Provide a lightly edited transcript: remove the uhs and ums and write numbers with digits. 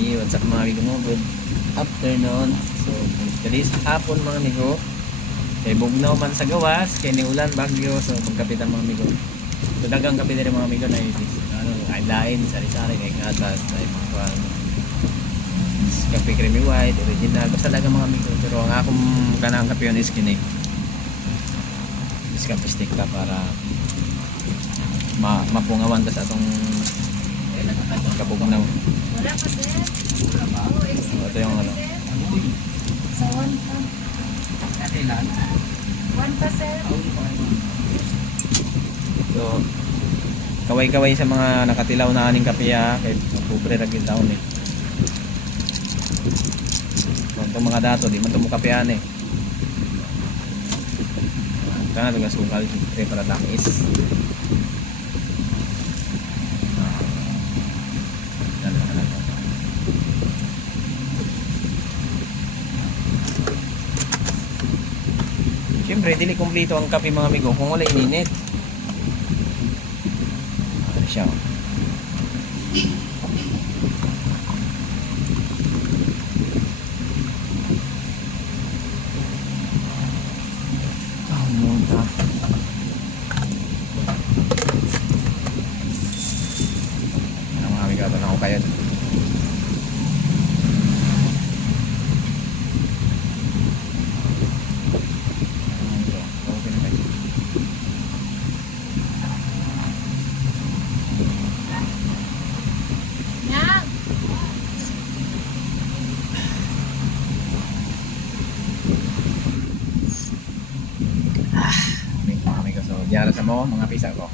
Hey, what's up mga amigo mo? Good afternoon. So, kalis hapon mga amigo. Kay bugnaw man sa gawas, kay niulan bagyo, so magkapit ang mga amigo. So dagang kapit rin mga amigo na isis. Ano, ay lain, sari-sari, kay gatas, ay mga kape creamy white, original, basta talaga mga amigo. Pero ang akong kanang kape yun is kinig. Is kape stick ka para mapungawan ka sa atong kabugnaw. Wala pa sir. Oo, Ito yung ano. Sa one pa. One pa sir. So, kaway-kaway sa mga nakatilaw na aning kapiya kay pobre ra gyud taon eh. So, itong mga dato di man tumo kapiyan eh. Kana tugas sukal kay para tamis. Siyempre, dili kumpleto ang kape mga amigo kung wala ininit. Ano siya? Munta. Ano mga amigo, ito na ako kaya. Yang. Mga amigo, so diyan sa mo mga pisa ko.